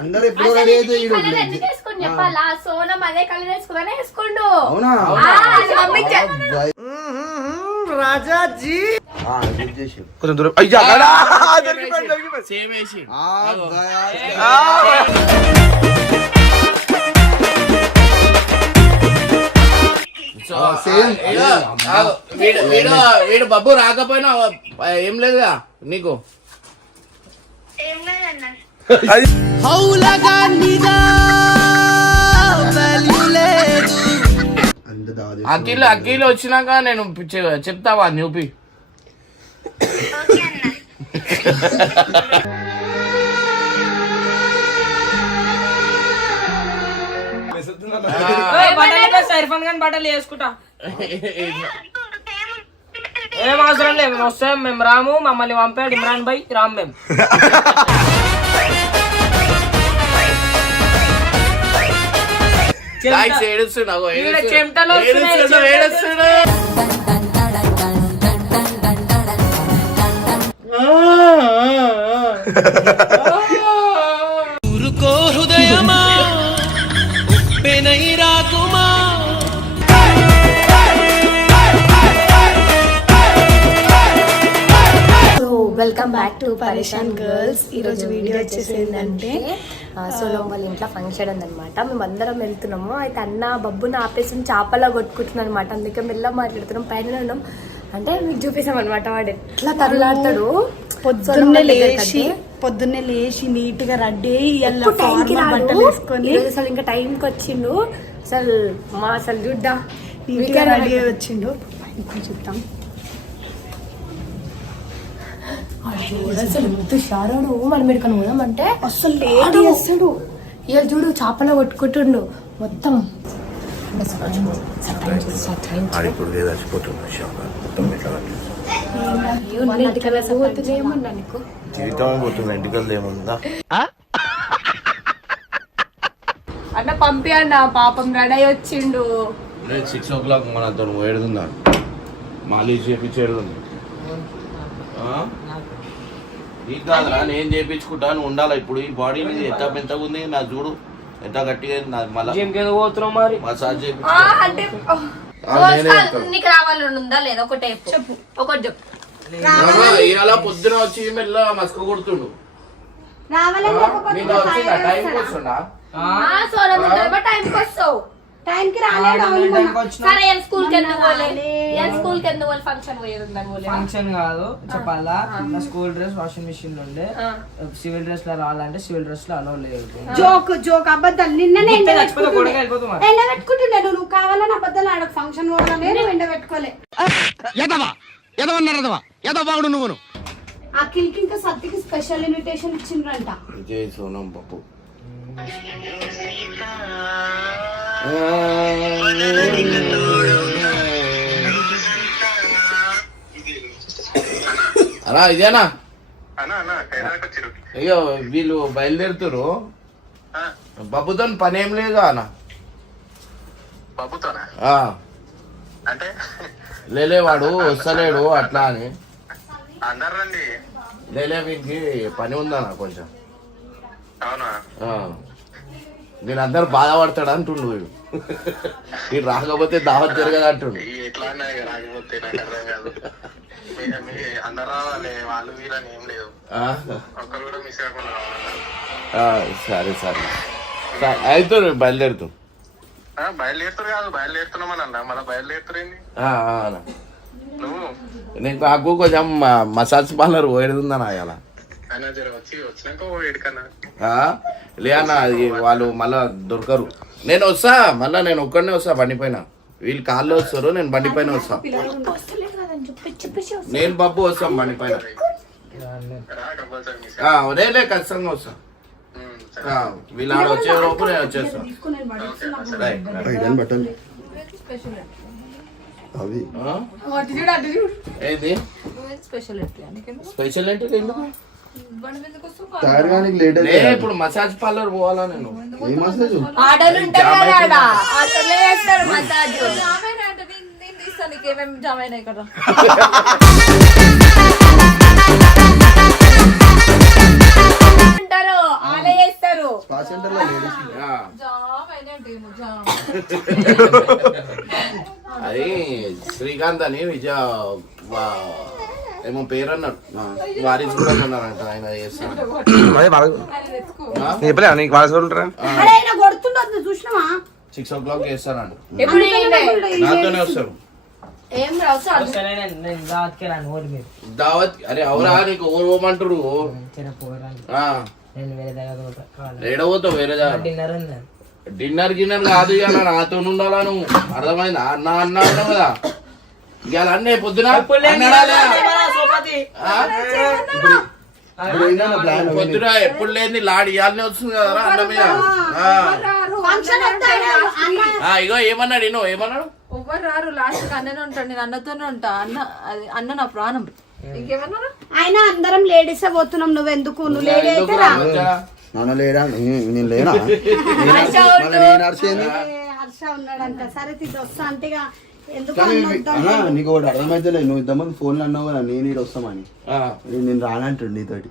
అందరు ఎప్పుడు రెడీ అయితే చెప్పాలా సోనం అదే కలర్ వేసుకుందానే వేసుకోండు. అవునా రాజాజీ కొంచెం దూరం అయ్యా వీడు బబ్బు రాకపోయినా ఏం లేదుగా నీకు. అఖిల్ వచ్చినాక నేను చెప్తావా చూపి. బట్టలు వేసుకుంటా ఏం అవసరం లేదు, మేము వస్తాం. మేము రాము, మమ్మల్ని పంపాడు ఇమ్రాన్ భాయ్, రామ్ మేము. చెమటలు ఊరుకో హృదయమా ఉప్పెనై రాకుమా. వెల్కమ్ బ్యాక్ టు పరేషాన్ గర్ల్స్. ఈరోజు వీడియో వచ్చేసి ఏంటంటే సోనం వాళ్ళ ఇంట్లో ఫంక్షన్ ఉందనమాట. మేము అందరం వెళ్తున్నాము. అయితే అన్న బబ్బుని ఆపేసి చేపలా కొట్టుకుంటున్నాం అనమాట. అందుకే మెల్ల మాట్లాడుతున్నాం. పైన ఉన్నాం అంటే మీకు చూపిస్తాం అనమాట. వాడు ఎట్లా తరులాడతాడు. పొద్దున్నే లేచి నీట్ గా రెడీ బట్టలు వేసుకొని అసలు ఇంకా టైంకి వచ్చిండు. అసలు చూడ్డా నీట్ గా రెడీ వచ్చిండు. చెప్తాం అసలు ముద్దు షారోడు మనం ఎడుకని పోదామంటే అసలు లేట్ చేస్తాడు. ఇవాళ చూడు చేపలో కొట్టుకుంటుండు మొత్తం. అన్న పంపి అన్న పాపం రెడీ వచ్చిండు. 6 o'clock మనతో పోయేడుందా మాలిష్ చేపించేది నీకు కాదురా, నేను చేయించుకుంటాను ఉండాలి. ఇప్పుడు ఈ బాడీ మీద ఎంత పెద్దగా ఉంది నాకు చూడు, ఎంత గట్టిగా మళ్ళీ మసాజ్ ఇవాళ పొద్దున వచ్చి మెల్ల మస్క కొడుతుండు. ఫంక్షన్ కాదు చెప్పాలా, నా స్కూల్ డ్రెస్ వాషింగ్ మిషన్ లో ఉండే. సివిల్ డ్రెస్ లో రావాలంటే సివిల్ డ్రెస్ లో అలో లేదు. జోక్ అబద్ధాలు. నిన్ననే ఎండబెట్టుకుంటున్నాడు. నువ్వు కావాలని అబద్ధాలు ఆడకు. ఫంక్షన్ పోవాలని ఎండబెట్టుకోలే. నువ్వు అఖిల్కి ఇంకా సత్యకి స్పెషల్ ఇన్విటేషన్ ఇచ్చిండ్రంట. విజయ్ సోనం పప్పు అలా ఇదేనా? అయ్యో వీళ్ళు బయలుదేరుతారు. బాబుతో పని ఏం లేదు అన్న. లేలే వాడు వస్తలేడు అట్లా అని. లేలే వీనికి పని ఉందన్న కొంచెం. నేను అందరు బాధపడతాడు అంటుండు వీడు. వీడు రాకపోతే దావత్ జరగదు అంటుండు. సరే సరే అయితే బయలుదేరుతాం. నాకు కొంచెం మసాజ్ పార్లర్ పోయేదిందన్నా ఇలా లేదన్నా. అది వాళ్ళు మళ్ళా దొరకరు. నేను వస్తా మళ్ళా, నేను ఒక్కడనే వస్తా బండి పైన. వీళ్ళు కార్లో వస్తారు, నేను బండి పైన వస్తా. నేను బాబు వస్తాం బండి పైన. లే ఖచ్చితంగా వస్తా. వీళ్ళు ఆడ వచ్చే లోపు నేను వచ్చేస్తాను. ఏంది స్పెషల్ అంటే ఎందుకు? ఇప్పుడు మసాజ్ పార్లర్ పోవాలా నేను? స్పా సెంటర్ లో లేడీస్ అది శ్రీకాంత్ అని ఏమో పేరు అన్నాడు వారించుకున్నారంట ఆయన చేస్తాను చెప్పలే నీకు వాళ్ళ ఉంటారా అరే ఆయన కొడుతుండొద్దు చూసినావా 6 o'clock చేస్తానండి ఎప్పుడు ఈయనే? నాతోనే వస్తారు ఏం రావు సార్ సరే నేను దావత్కి రాను ఓడి మీరు దావత్ అరే అవురా నీకు ఓమంటారు చిన్న పోరాను నేను వేరే దగ్గర పోతా. కావాలి. ఏడవతావు వేరే డిన్నర్ ఉంది డిన్నర్ గిన్నర్ కాదు ఇవాళ నాతో ఉండాలా నువ్వు అర్థమైందా అన్న అన్న అన్నావు కదా ఇవాళ అన్నీ పొద్దున అన్నాడా లేదా? ఆ? పొద్దున ఎప్పుడు లేని లాడి ఇవాళనే వస్తుంది కదరా అన్న మీద ఫంక్షన్ ఇగో ఏమన్నాడు నువ్వు ఏమన్నాడు ఎవ్వరు రారు లాస్ట్ అన్ననే ఉంటాడు నేను అన్నతోనే ఉంటా అన్న నా ప్రాణం ఇంకేమన్నా ఆయన అందరం లేడీసే పోతున్నాం నువ్వెందుకు నువ్వు లేడీ అయితే రా నాన్న లేడా నేను లేనా హర్ష ఉన్నాడంట సరే ఇది వస్తా అంటే ఇక ఎందుకు కానీ అన్నొద్దాం. అన్నా నీకు ఒకటి అర్థమైతే నువ్వు ఇంతమంది ఫోన్లు అన్నావు కదా నేను ఇక్కడ వస్తామని నేను రానంటుండు నీతోటి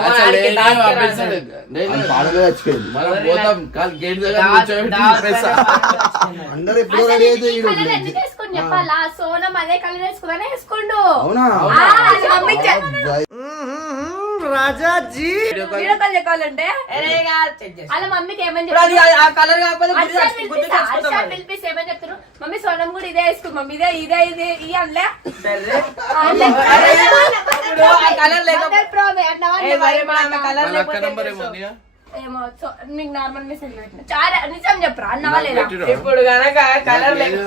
అసలు నేనే పంపిస్తలేదు. నేనే పాడగా చచ్చిపోయింది మనం పోతాం కాదు గేట్ దగ్గర కూర్చోబెట్టి తిప్పేస్తా. అందరు ఎప్పుడు రెడీ అయితే ఈడ కలర్ ఎందుకు వేసుకొని చెప్పాలా సోనం అదే కలర్ వేసుకుందానే వేసుకోండు అవునా వీడియో కాల్ చెప్పాలంటే అలా మమ్మీకి ఏమని ఆ కలర్ కాకపోతే పిలిపిస్తే ఏమని చెప్తారు మమ్మీ సోనం కూడా ఇదే వేసుకో మమ్మీ ఇదే ఇదే ఇదే ఇవి అనలే వాళ్ళ అక్క నంబర్ ఏమో ఉందిగా? ఏమో నీకు నార్మల్ మెసేజ్ పెట్టిన చాలా నిజం చెప్పరా అన్నవా లేదా పెట్టిరా? ఇప్పుడు కనుక కలర్ లేదు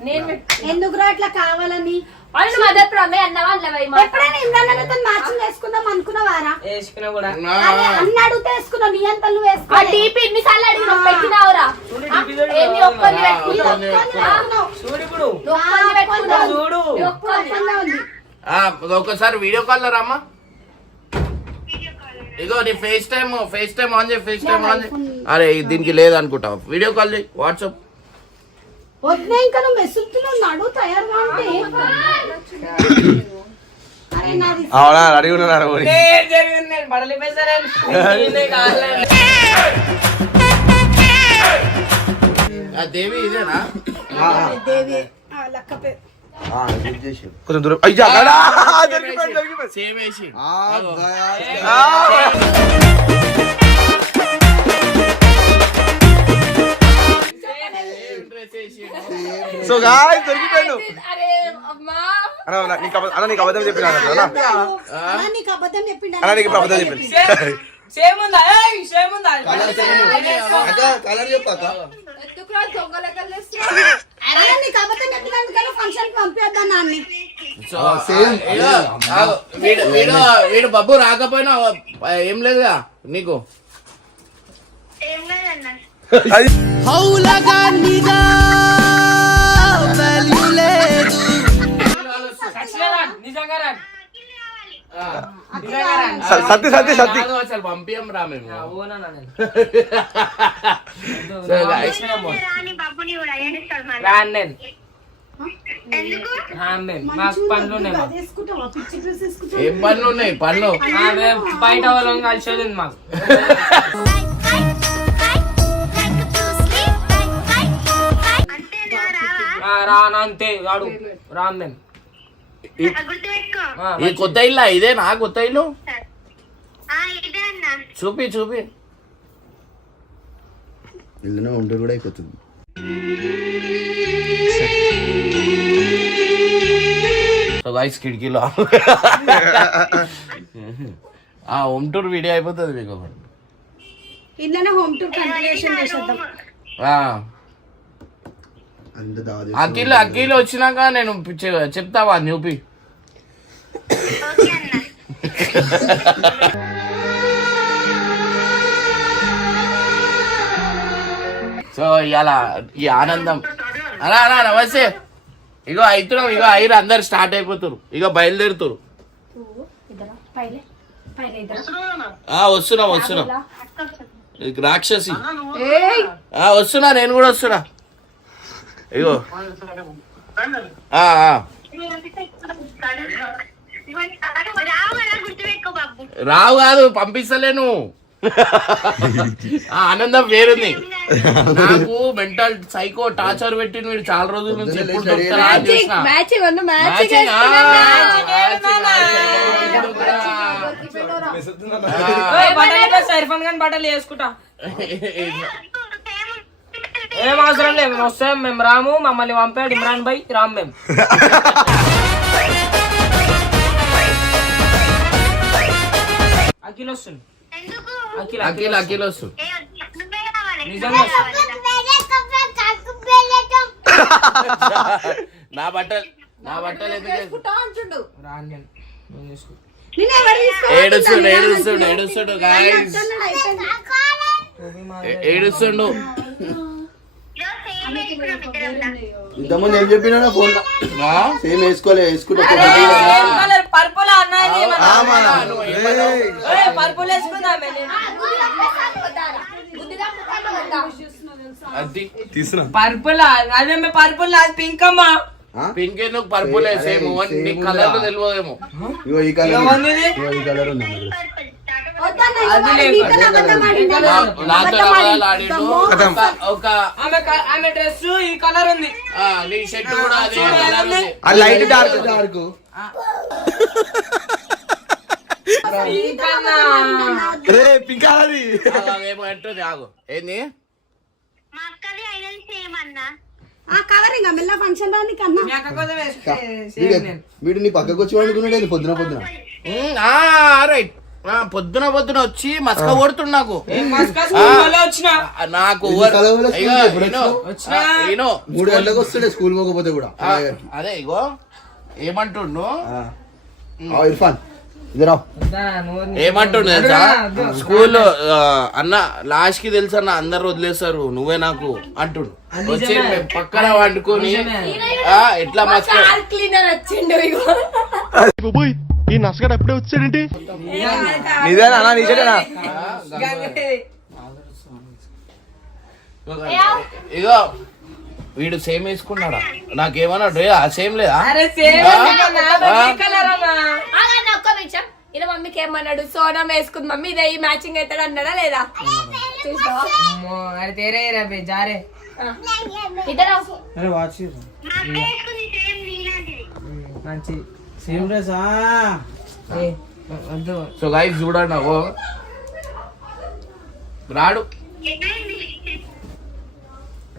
నేను ఎందుకురా అట్లా కావాలని వాళ్ళు మదర్ ప్రామే అన్నవా అనలేవా ఎప్పుడైనా ఇంద్రాలతో మ్యాచింగ్ వేసుకుందాం అనుకున్నావారా వేసుకున్నా కూడా అరే అన్న అడిగితే వేసుకున్నావు నీ అంత నువ్వు ఆ వేసుకో టీపీ ఎన్నిసార్లు అడిగిన పెట్టినావురా ఏంది ఒక్కొని పెట్టుకున్నావు చూడు ఇప్పుడు ఒక్కొని పెట్టుకున్నావు చూడు ఒక్కొని ఆ, ఒకసారి వీడియో కాల్ లో రామ్మా ఇగో నీ ఫేస్ టైమ్ ఆన్ చేయి ఫేస్ టైమ్ ఆన్ చేయి అరే దీనికి లేదనుకుంటా వీడియో కాల్ చేయి వాట్సాప్ వద్దే ఇంకా నువ్వు మెసులుతున్నావు నడు తయారుగా ఉంటే అరే నాది అవునా రెడీ ఉన్నారు ఏం జరిగింది నేను బడలి పేసాను దేవి ఇదేనా దేవి లక్క పేరు కొంచెం దూరం అయ్యా సేమ్ వేసి సో గాయ్ దొరికిపోయాడు అరే అమ్మా అన్న నీకు అబద్ధం చెప్పినా అలా నీకు అబద్ధం చెప్పిండు అన్న నీకు ఇప్పుడు అబద్ధం చెప్పింది సేమ్ ఉందా సేమ్ ఉందా కలర్ చెప్పాక ఎందుకురా దొంగ లెక్కలు అరే నీకు అబద్ధం చెప్పినందుకని ఫంక్షన్ కి పంపిద్దాం నాన్ని వీడు బబ్బు రాకపోయినా ఏం లేదుగా నీకు నిజంగా రా సత్తి సత్తి సత్తి అసలు పంపియం రా మేము ఓనా నేను So guys, రాను నేను మాకు పనులు ఉన్నాయి మాకు. తీసుకుంటావా పిచ్చి డ్రెస్ తీసుకుంటావా ఏం పనులు ఉన్నాయి పనులు మేము బయట వాళ్ళం కలిసేది ఉంది మాకు రాను అంతే వాడు రాను నేను ఈ కొత్త ఇల్లా ఇదే నా కొత్త ఇల్లు చూపి ఇల్లునే ఉంటే కూడా అయిపోతుంది సో గైస్ కిటికీలో హోమ్ టూర్ వీడియో అయిపోతుంది మీకు ఒకటి ఇళ్ళనే హోమ్ టూర్ కంటిన్యూషన్ చేసేద్దాం అంత దావా అఖిల్ వచ్చినాక నేను చెప్తావా చూపి సో ఇవాళ ఈ ఆనందం అలా నమస్తే ఇగో అవుతున్నాం ఇగో ఐరు అందరు స్టార్ట్ అయిపోతారు ఇగో బయలుదేరుతారు వస్తున్నా రాక్షసి వస్తున్నా నేను కూడా వస్తున్నా ఇగో రావు కాదు పంపిస్తలేను ఆనందం వేరుంది. నాకు మెంటల్ సైకో టార్చర్ పెట్టిన వీడు చాలా రోజుల నుంచి ఎప్పుడు దొరుకుతారా అని చూసిన. మ్యాచింగ్, ఇర్ఫాన్ ఖాన్ బట్టలు వేసుకుంటా. ఏం అవసరం లేదు, మేము వస్తాం, మేము రాము. మమ్మల్ని పంపాడు ఇమ్రాన్ భాయ్, రామ్ మేము. అఖిల్ వస్తుంది, అఖిల్ వస్తుంది. నిజంగా వస్తుంది. నా బట్టలు ఎందుకు రాను నేను, నేను తీసుకుంటా. ఏడుస్తుండు గాయ్స్, ఏడుస్తుండు. ఇంతకుముందు ఏం చెప్పినా ఫోన్ సేమ్ వేసుకుంటా పర్పుల్ అన్నది పర్పుల్ వేసుకుందామే. పర్పుల్ అదే పర్పుల్ పింక్ అమ్మా. పింక్ ఎందుకు పర్పుల్ సేమ్ నీకు కలర్ తెలియదేమో. ఇగో ఈ కలర్ ఉంది. ఆమె డ్రెస్ ఈ కలర్ ఉంది, నీ షర్ట్ కూడా అదే కలర్ ఉంది. లైట్ డార్క్ పింక్ అది ఏమో అంటుంది. ఆగు, ఏంది వీడు నీ పక్కకు వచ్చి అనుకున్నాడు పొద్దున రైట్. పొద్దున వచ్చి మస్క కొడుతుండు నాకు. నాకు 3 గంటలకు వస్తుండే స్కూల్ పోకపోతే కూడా. అదే ఇగో ఏమంటుండు ఇర్ఫాన్ ఇద్దరా ఏమంటుండు తెలుసా, స్కూల్లో అన్న లాస్ట్ కి తెలుసా అన్న అందరు వదిలేస్తారు నువ్వే నాకు అంటుండు. వచ్చి మేము పక్కన వండుకొని ఎట్లా మస్క క్లీనర్ వచ్చిండు. ఈ నసగడ ఎప్పుడే వచ్చాడేంటి? నిజేనా నిజేనా? ఇగో వీడు సేమ్ వేసుకున్నాడా? నాకేమన్నాడు ఆ సేమ్ లేదా? ఇలా మమ్మీకి ఏమన్నాడు, సోనం వేసుకుంది మమ్మీ ఇదే ఈ మ్యాచింగ్ అవుతాడు అన్నాడా లేదా? చూసావా మంచి సేమ్ డ్రెస్. సో గైస్ చూడండి, నాకు రాడు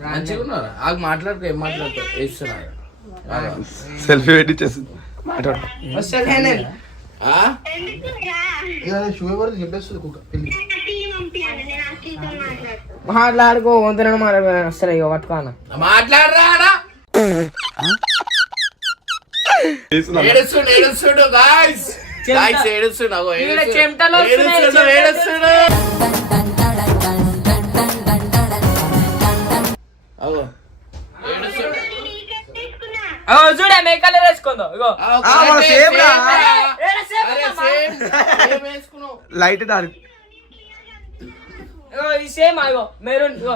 మంచిగా ఉన్నారా? ఆగు మాట్లాడుకో, ఏం మాట్లాడుకో వేస్తున్నారు. సెల్ఫీ పెట్టి చేస్తుంది మాట్లాడుకో వంతు వస్తారు. ఇక పట్టుకోనా మాట్లాడరా. ఏడుస్తుడు గాయ్స్, ఏడుస్తుడు. చూడే మే కలర్ వేసుకుందో. ఇగో లైట్ డార్క్ ఈ సేమ్. ఇగో మెరూన్. ఇగో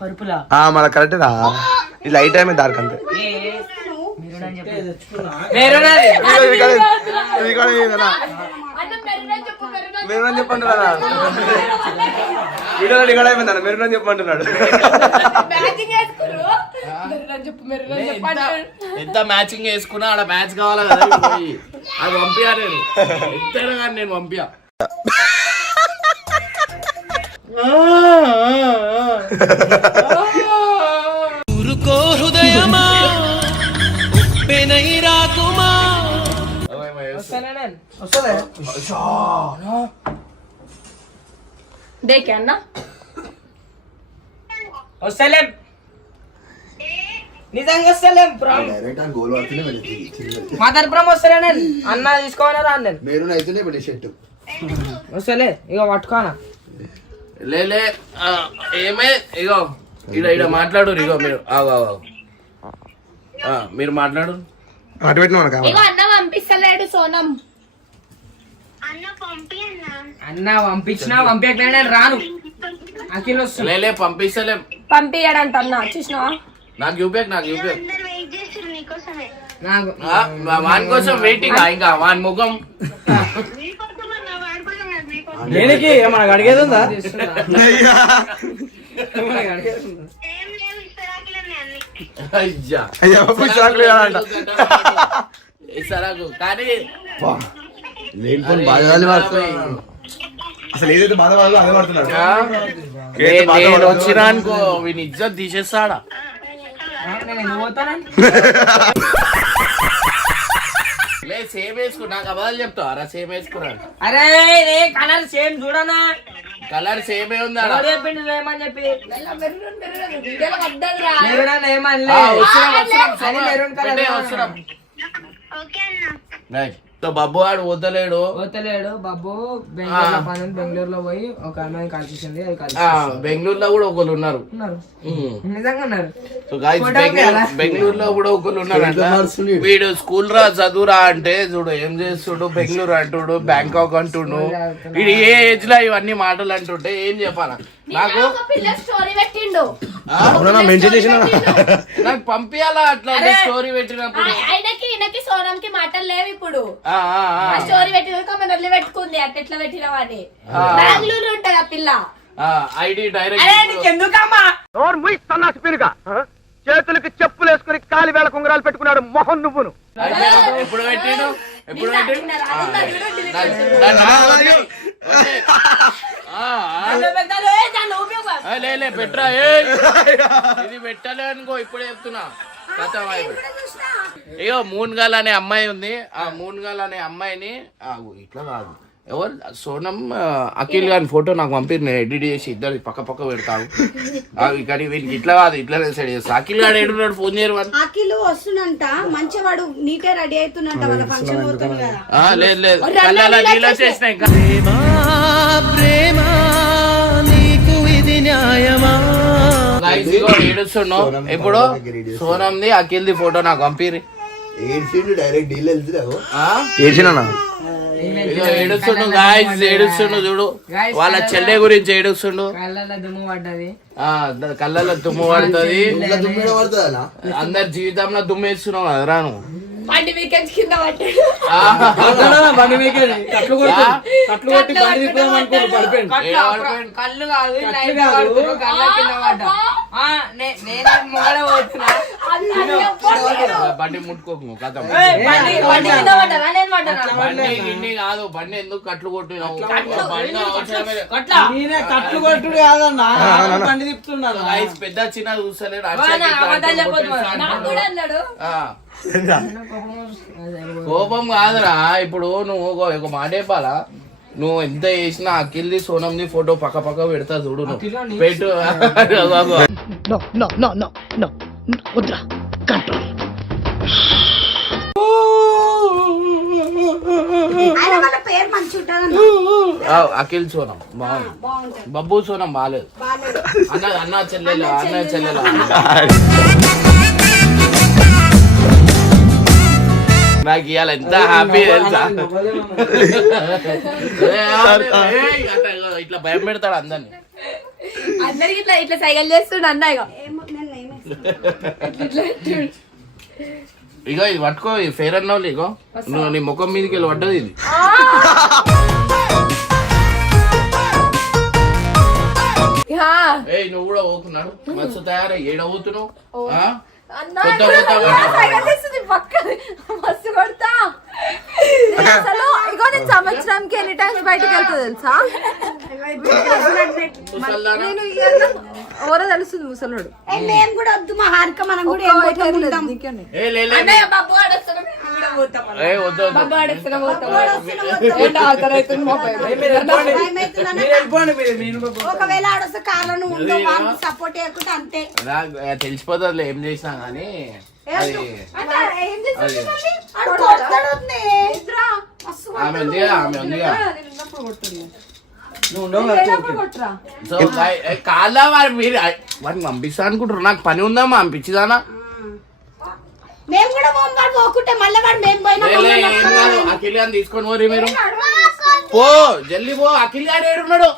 పర్పులా మన కరెక్ట్ రా. ఈ లైట్ టైం డార్క్ అంతే. మెరూన్ చెప్పంటున్నారా? వీడియోలో రికార్డ్ అయిపోయిందా? మెరూన్ చెప్పంటున్నాడు. ఎంత మ్యాచింగ్ వేసుకున్నా ఆడ మ్యాచ్ కావాలా కదా, అది పంపియా నేను ఎంతైనా కానీ నేను పంపియా. దేకే అన్న వస్తలేం, నిజంగా వస్తలేం. మాదర్పురం వస్తలే అన్న తీసుకోవాలరా నేను. మెరూన్ అయితే షర్ట్ వస్తలే. ఇక పట్టుకోనా లేలే ఏమే. ఇగో ఇడ మాట్లాడు. ఇగో మీరు మీరు మాట్లాడు. అటు పెట్టిన అన్న పంపిస్తలేడు సోనం. అన్న పంపించినా పంపించలే రాను. అఖిల్ వస్తుంది. లేలే పంపిస్తలేం. పంపించడంట అన్న. చూసినావా? నాకు చూపే వాని కోసం వెయిటింగ్ ఇంకా వాని ముఖం దేనికి మనకు అడిగేది ఉందా? సరకు కానీ లేని బాగా అసలు ఏదైతే బాధపడాలో అదే పడుతున్నాడు. నేను వచ్చినా అనుకో వీని ఇజ్జత్ తీసేస్తాడా. లే సేమ్ వేసుకో, నాకు అబద్ధాలు చెప్తావు అరా. సేమ్ వేసుకున్నాను. అరే కలర్ సేమ్ చూడనా, కలర్ సేమ్ ఏ ఉందా చెప్పిండు ఏమని చెప్పి బాబు వాడు వద్దలేడు బాబు. బెంగళూరులో పోయి ఒక అమ్మాయి కలిసింది. బెంగళూరులో కూడా ఒకళ్ళు ఉన్నారు. నిజంగా ఉన్నారు. సో గైస్ బెంగళూరులో కూడా ఒకళ్ళు ఉన్నారు. వీడు స్కూల్ రా చదువురా అంటే చూడు ఏం చేస్తుడు. బెంగళూరు అంటుడు, బ్యాంకాక్ అంటుడు. వీడు ఏ ఏజ్ లో ఇవన్నీ మాటలు అంటుంటే ఏం చెప్పాలా నాకు? స్టోరీ పెట్టిండు, నాకు పంపించాలా అట్లా స్టోరీ పెట్టినప్పుడు. ఆయనకి సోనంకి మాటలు లేవు ఇప్పుడు. స్టోరీ పెట్టిన మనల్ని పెట్టుకుంది అట్లా ఎట్లా పెట్టినవని. బెంగళూరు ఉంటది ఆ పిల్ల. ఐడి డైరెక్ట్ ఎందుకమ్మా చేతులకి చెప్పులు వేసుకుని కాలి వేళ కుంగరాలు పెట్టుకున్నాడు మొహం నువ్వును. ఎప్పుడు పెట్టాడు? ఎప్పుడు పెట్టాడు? పెట్టరా ఇది పెట్టలే అనుకో. ఇప్పుడే చెప్తున్నా. ఇగో మూన్గాల్ అనే అమ్మాయి ఉంది. ఆ మూన్గాల్ అనే అమ్మాయిని ఇట్లా కాదు ఎవరు సోనం అఖిల్ గారి ఫోటో నాకు పంపి నేను ఎడిట్ చేసి ఇద్దరు పక్క పక్క పెడతాను. కానీ వీనికి ఇట్లా కాదు ఇట్లా సెట్ చేస్తా. అఖిల్ గారు ఏడున్నాడు ఫోన్ చేయరు. అఖిల్ వస్తున్నంట మంచివాడు నీటే రెడీ అవుతున్నంట వాళ్ళ ఫంక్షన్ అవుతుంది కదా. లేదు లేదు కళ్ళ నీళ్ళు వచ్చేసినాయి. ఏడుస్తున్నావు ఇప్పుడు. సోనంది అఖిల్ది ఫోటో నాకు పంపిరి. డైరెక్ట్ డీల్ వెళ్తున్నావు. ఏడుస్తుండు గాయస్, ఏడుస్తుండు చూడు. వాళ్ళ చెల్లె గురించి ఏడుస్తుండు. దుమ్ము పడ్డది, కళ్ళల్లో దుమ్ము పడుతుంది. అందరి జీవితంలో దుమ్ము వేస్తున్నావు కదరా నువ్వు. బండి వీకెండ్ కింద పడ్డాడు. కళ్ళు కాదు బండి ముట్టుకోకు కథ. బండి గిన్ని కాదు. బండి ఎందుకు కట్లు కొట్టినావు? కట్లు కొట్టుడు కాదన్నా, బండి తిప్పుతున్నాడు. పెద్ద చిన్న చూస్తలేడు. కోపం కాదురా. ఇప్పుడు నువ్వు ఒక మాట చెప్పాలా, నువ్వు ఎంత చేసినా అఖిల్ది సోనంది ఫోటో పక్క పక్క పెడతా చూడు. నువ్వు పెట్టు. పేరు మంచి అఖిల్ సోనం బాగుంది. బబ్బు సోనం బాగాలేదు. అన్న చెల్లెలు నాకు ఇవాళ ఎంత హ్యాపీ తెలుసా. ఇట్లా భయం పెడతాడు అందరిని. అందరికి ఇట్లా సైకిల్ చేస్తుండ అన్న. ఇగో ఇది పట్టుకో, ఫెయిర్ అన్నావు. ఇగో నువ్వు నీ ముఖం మీదకి వెళ్ళి పడ్డది ఇది. నువ్వు కూడా పోతున్నాడు మస్తు తయారై ఏడవుతున్నావు. సంవత్సరానికి ఎన్ని టైమ్స్ బయటకు వెళ్తా తెలుసా? ఎవరో తెలుస్తుంది ముసలోడు. మేము కూడా వద్దు మా హారిక, మనం కూడా ఒకవేళ ఆడొస్తే కార్లను సపోర్ట్ చేయకుండా అంతే తెలిసిపోతుంది ఏం చేసినా కానీ. ఆమె ఉందిగా కాదా వారి మీరు వాడిని పంపిస్తా అనుకుంటారు. నాకు పని ఉందమ్మా పంపించిదానా. మేము కూడా పోకుంటే మళ్ళీ వాడు మేము పోయినా అఖిల్ గారిని తీసుకొని పోరి మీరు. పో జల్దీ పో. అఖిల్ గారు ఏడున్నాడు?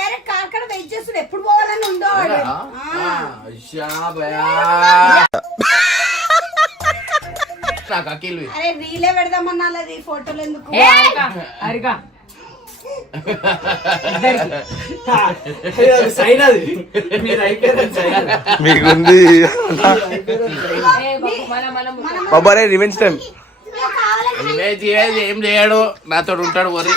డైరెక్ట్ కార్ కడ వెయిట్ చేస్తాడు. ఎప్పుడు పోవాలని ఉండో. నాకు అఖిల్ అరే రీలే పెడదామన్నది ఫోటోలు ఎందుకు అరికా సైన్ అది మీరు అయిపోయారు సైన్ మీకుంది బాబారే రివెంజ్ టైం ఏం చేయడు నాతో ఉంటాడు వరి